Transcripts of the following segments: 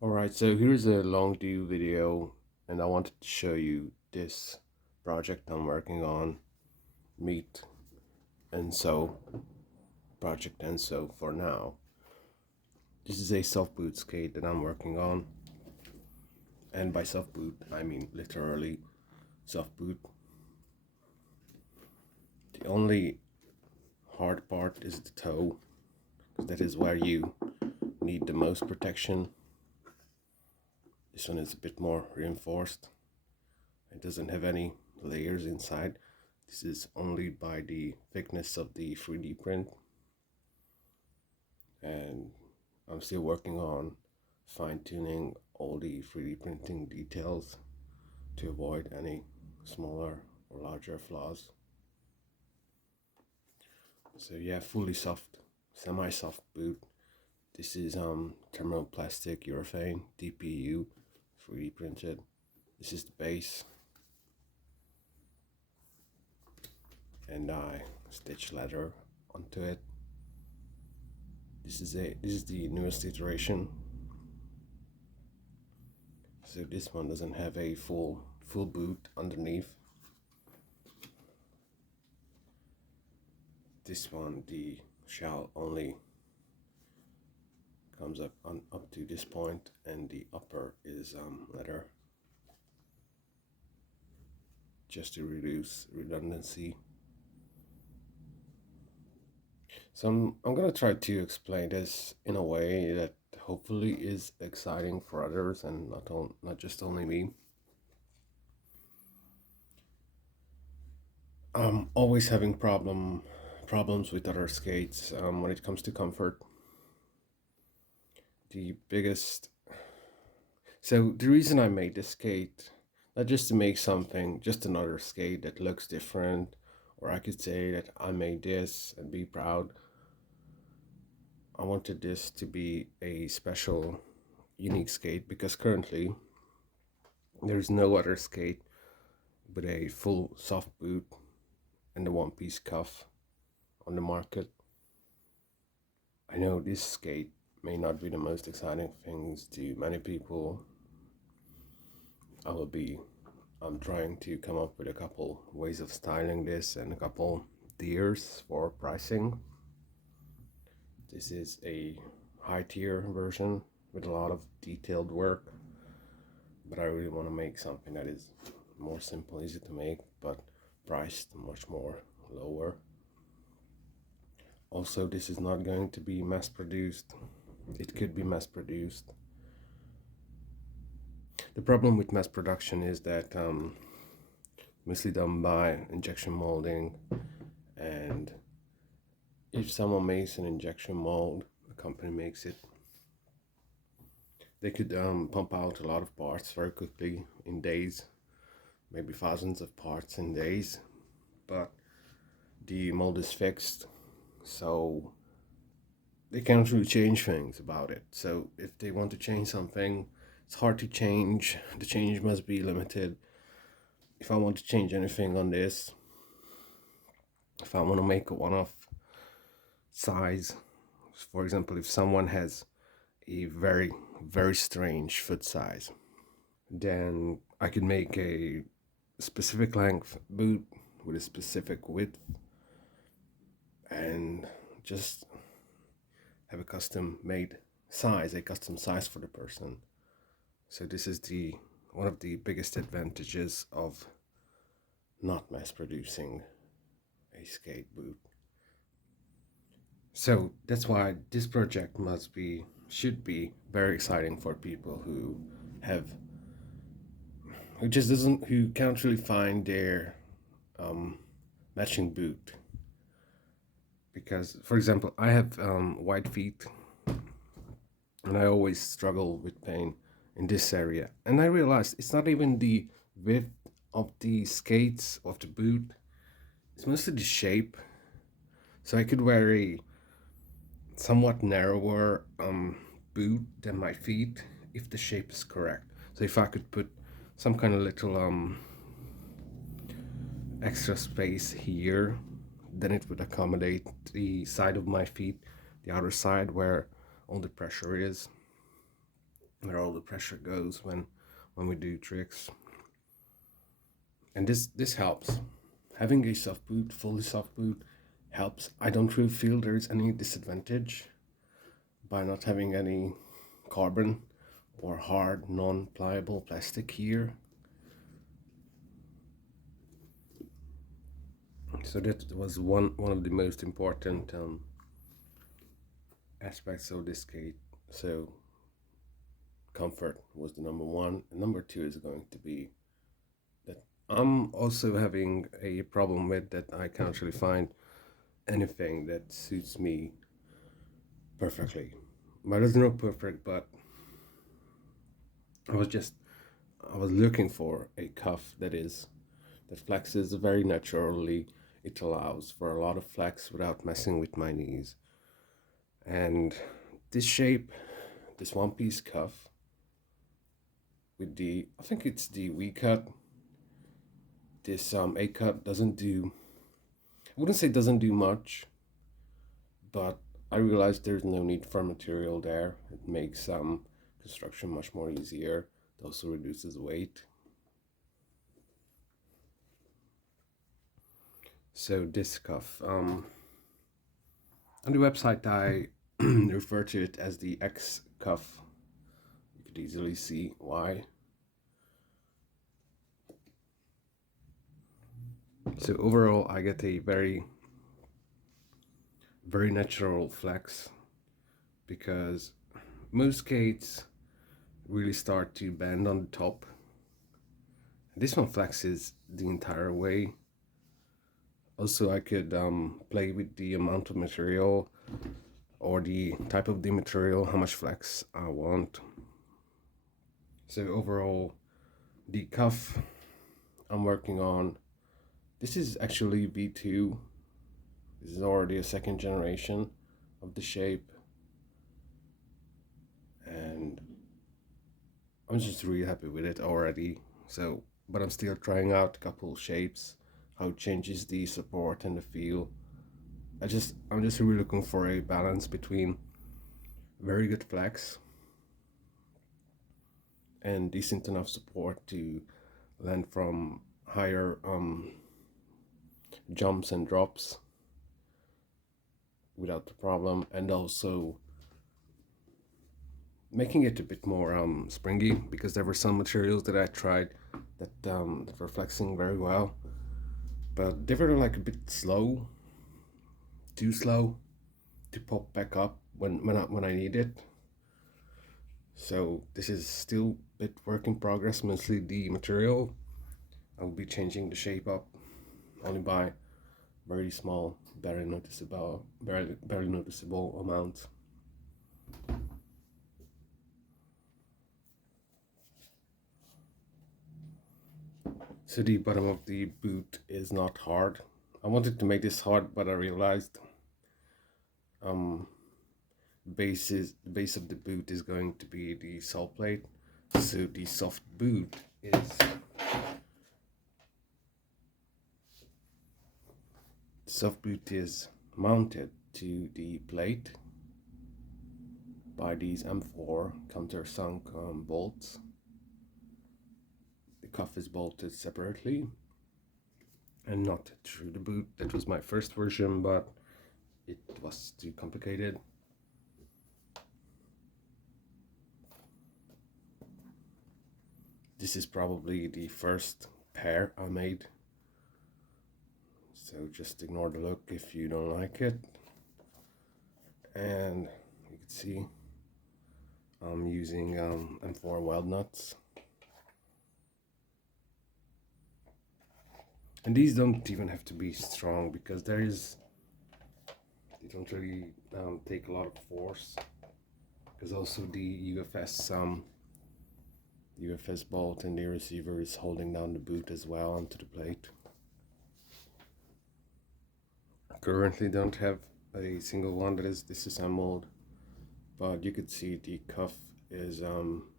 Alright, so here's a long due video, and I wanted to show you this project I'm working on, Meet Enso, Project Enso for now. This is a soft boot skate that I'm working on, and by soft boot, I mean literally soft boot. The only hard part is the toe, because that is where you need the most protection. This one is a bit more reinforced. It doesn't have any layers inside. This is only by the thickness of the 3D print, and I'm still working on fine-tuning all the 3D printing details to avoid any smaller or larger flaws. So yeah, fully soft, semi-soft boot. This is thermoplastic urethane DPU 3D printed. This is the base, and I stitch leather onto it. This is the newest iteration. So this one doesn't have a full boot underneath. This one, the shell only comes up to this point, and the upper is leather, just to reduce redundancy. So I'm gonna try to explain this in a way that hopefully is exciting for others and not just only me. I'm always having problems with other skates when it comes to comfort. The biggest So the reason I made this skate, not just to make something, just another skate that looks different, or I could say that I made this and be proud. I wanted this to be a special, unique skate because currently there's no other skate with a full soft boot and the one-piece cuff on the market. I know this skate may not be the most exciting things to many people. I'm trying to come up with a couple ways of styling this and a couple tiers for pricing. This is a high tier version with a lot of detailed work, but I really want to make something that is more simple, easy to make, but priced much more lower. Also, this is not going to be mass produced. It could be mass produced. The problem with mass production is that mostly done by injection molding, and if someone makes an injection mold, a company makes it, they could pump out a lot of parts very quickly in days, maybe thousands of parts in days, but the mold is fixed, so they can't really change things about it. So if they want to change something, it's hard to change. The change must be limited. If I want to change anything on this, if I want to make a one-off size, for example, if someone has a very, very strange foot size, then I could make a specific length boot with a specific width and just have a custom made size, a custom size for the person. So this is the one of the biggest advantages of not mass producing a skate boot. So that's why this project should be very exciting for people have who can't really find their matching boot. Because, for example, I have wide feet, and I always struggle with pain in this area. And I realized it's not even the width of the skates of the boot; it's mostly the shape. So I could wear a somewhat narrower boot than my feet if the shape is correct. So if I could put some kind of little extra space here, then it would accommodate the side of my feet, the outer side where all the pressure is. where all the pressure goes when we do tricks. And this helps. Having a soft boot, fully soft boot, helps. I don't really feel there's any disadvantage by not having any carbon or hard non-pliable plastic here. So that was one of the most important aspects of this skate. So comfort was the number one, and number two is going to be that I'm also having a problem with that I can't really find anything that suits me perfectly. But it's not perfect, but I was just I was looking for a cuff that flexes very naturally. It allows for a lot of flex without messing with my knees. And this shape, this one piece cuff with I think it's the V cut. This A cut doesn't do, I wouldn't say doesn't do much, but I realized there's no need for material there. It makes construction much more easier. It also reduces weight. So this cuff, on the website I refer to it as the X cuff. You could easily see why. So overall, I get a very, very natural flex because most skates really start to bend on the top. This one flexes the entire way. Also, I could play with the amount of material or the type of the material, how much flex I want. So overall, the cuff I'm working on, this is actually V2. This is already a second generation of the shape. And I'm just really happy with it already. So, but I'm still trying out a couple shapes, how it changes the support and the feel. I'm just really looking for a balance between very good flex and decent enough support to land from higher jumps and drops without the problem, and also making it a bit more springy, because there were some materials that I tried that were flexing very well, but they were like a bit slow, too slow to pop back up when I need it. So this is still a bit work in progress, mostly the material. I'll be changing the shape up only by very small, barely noticeable amounts. So the bottom of the boot is not hard. I wanted to make this hard, but I realized um the base of the boot is going to be the sole plate. So the soft boot is mounted to the plate by these M4 countersunk bolts. The cuff is bolted separately and not through the boot. That was my first version, but it was too complicated. This is probably the first pair I made, so just ignore the look if you don't like it. And you can see I'm using M4 weld nuts, and these don't even have to be strong because they don't really take a lot of force, because also the UFS bolt and the receiver is holding down the boot as well onto the plate. Currently don't have a single one that is disassembled, but you could see the cuff is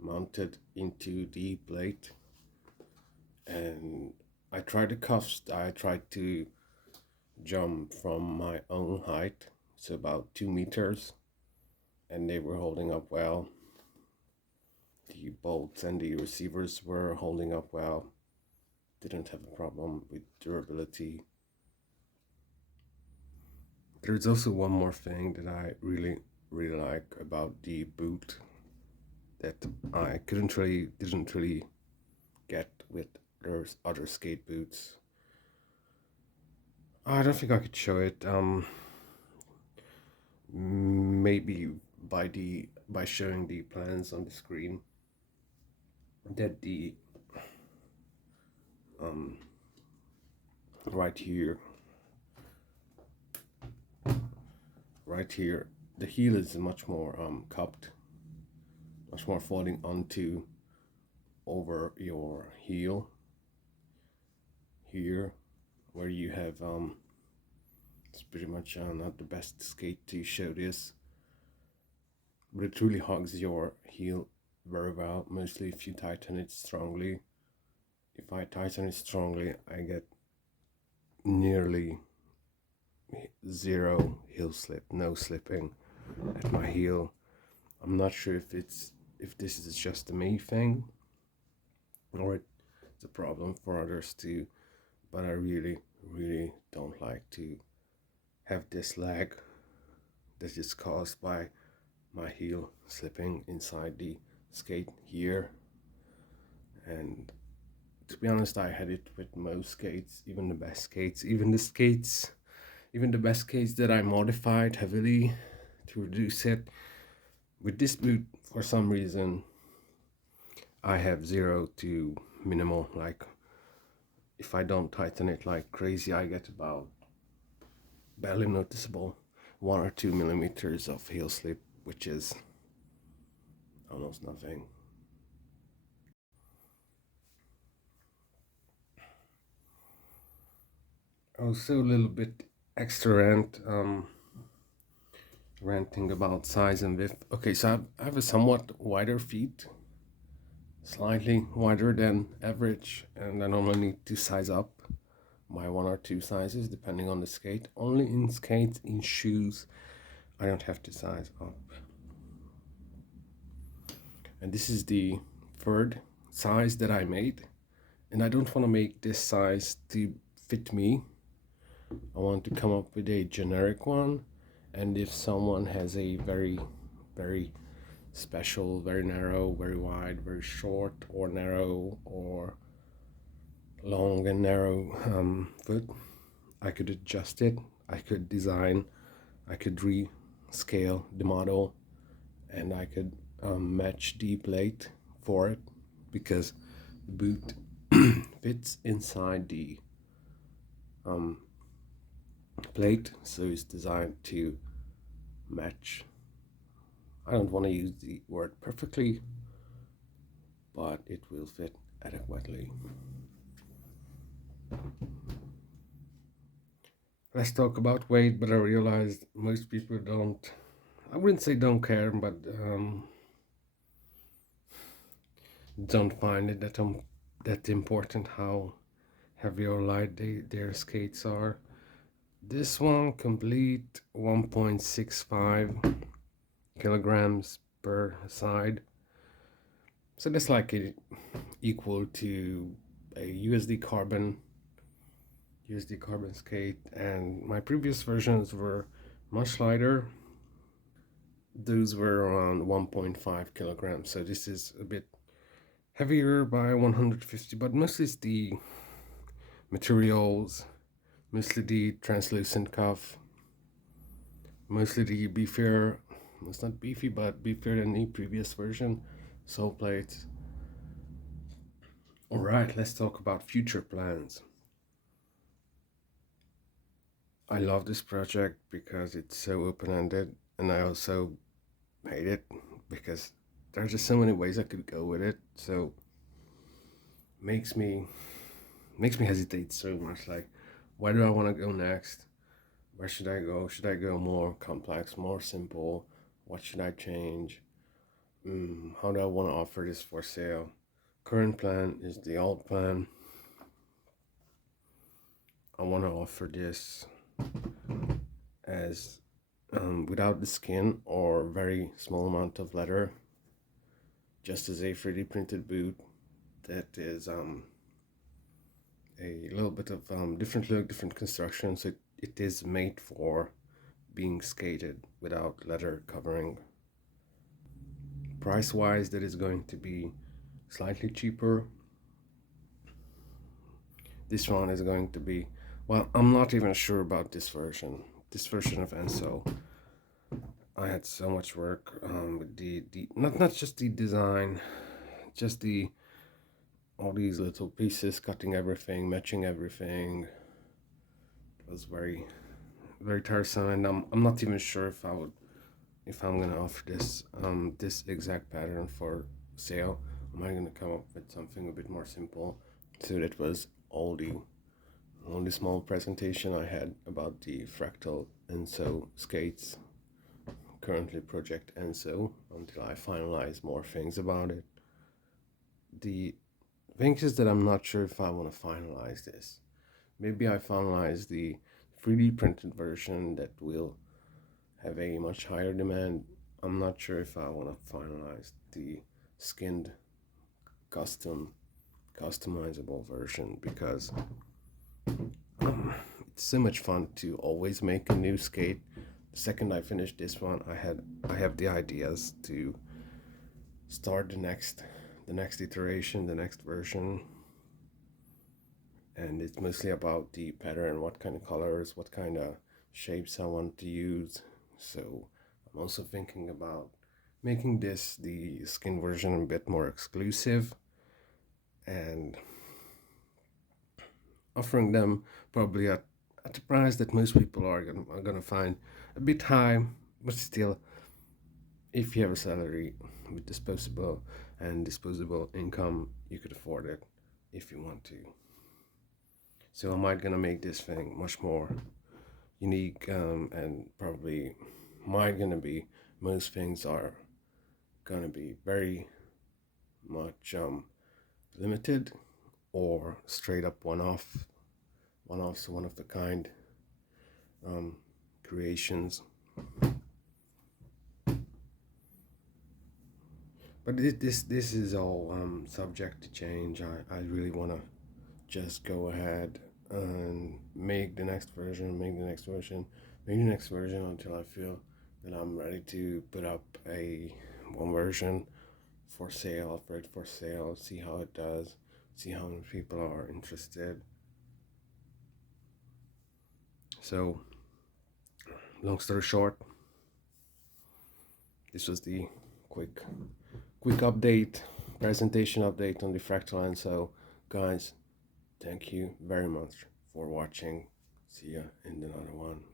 mounted into the plate. And I tried the cuffs. I tried to jump from my own height, so about 2 meters, and they were holding up well. the bolts and the receivers were holding up well. Didn't have a problem with durability. There's also one more thing that I really like about the boot that I didn't really get with there's other skate boots. I don't think I could show it. Maybe by showing the plans on the screen that the um right here the heel is much more cupped, much more folding onto over your heel here, where you have it's pretty much not the best skate to show this, but it really hugs your heel very well, mostly if you tighten it strongly. If I tighten it strongly, I get nearly zero heel slip, no slipping at my heel. I'm not sure if this is just a me thing or it's a problem for others too, but I really don't like to have this lag that is caused by my heel slipping inside the skate here. And to be honest, I had it with most skates, even the best skates, even the best skates that I modified heavily to reduce it. With this boot, for some reason, I have 0 to minimal. Like, if I don't tighten it like crazy, I get about barely noticeable 1 or 2 millimeters of heel slip, which is almost nothing. Also, a little bit extra ranting about size and width. Okay, so I have a somewhat wider feet, slightly wider than average, and I normally need to size up by 1 or 2 sizes depending on the skate. Only in skates, in shoes, I don't have to size up. And this is the third size that I made, and I don't want to make this size to fit me. I want to come up with a generic one, and if someone has a very special, very narrow, very wide, very short, or narrow, or long and narrow foot, I could adjust it, I could design, I could rescale the model, and I could match the plate for it, because the boot fits inside the plate, so it's designed to match. I don't want to use the word perfectly, but it will fit adequately. Let's talk about weight, but I realized most people don't, I wouldn't say don't care, but don't find it that important how heavy or light their skates are. This one complete 1.65 kilograms per side, so that's like equal to a USD carbon skate, and my previous versions were much lighter. Those were around 1.5 kilograms, so this is a bit heavier by 150, but mostly it's the materials, mostly the translucent cuff, mostly the beefier, it's not beefy, but beefier than the previous version, sole plates. Alright, let's talk about future plans. I love this project because it's so open-ended, and I also hate it because there's just so many ways I could go with it, so makes me hesitate so much. Like, where do I want to go next? Where should I go? Should I go more complex, more simple? What should I change? How do I want to offer this for sale? Current plan is the old plan. I want to offer this as without the skin or very small amount of leather. just as a 3D printed boot that is a little bit of different look, different construction. So it is made for being skated without leather covering. Price wise, that is going to be slightly cheaper. This one is going to be, well, I'm not even sure about this version. This version of Enso, I had so much work with the not just the design, just the all these little pieces, cutting everything, matching everything. It was very tiresome, and I'm not even sure if I'm gonna offer this exact pattern for sale. Am I gonna come up with something a bit more simple? So that was all the small presentation I had about the Fractal Enso skates. Currently Project Enso until I finalize more things about it. The thing is that I'm not sure if I want to finalize this. Maybe I finalize the 3D printed version that will have a much higher demand. I'm not sure if I want to finalize the skinned customizable version because it's so much fun to always make a new skate. The second I finish this one, I have the ideas to start the next iteration, the next version. And it's mostly about the pattern, what kind of colors, what kind of shapes I want to use. So I'm also thinking about making the skin version a bit more exclusive and offering them probably at a price that most people are gonna find a bit high, but still, if you have a salary with disposable income, you could afford it if you want to. So am I gonna make this thing much more unique, and probably might gonna be most things are gonna be very much limited or straight up one-offs, one of the kind creations. But this is all subject to change. I really wanna just go ahead and make the next version, make the next version until I feel that I'm ready to put up a one version for sale, offer it for sale, see how it does, see how many people are interested. So, long story short, this was the quick update, presentation update on the Fractal Enso. Guys, thank you very much for watching. See ya in another one.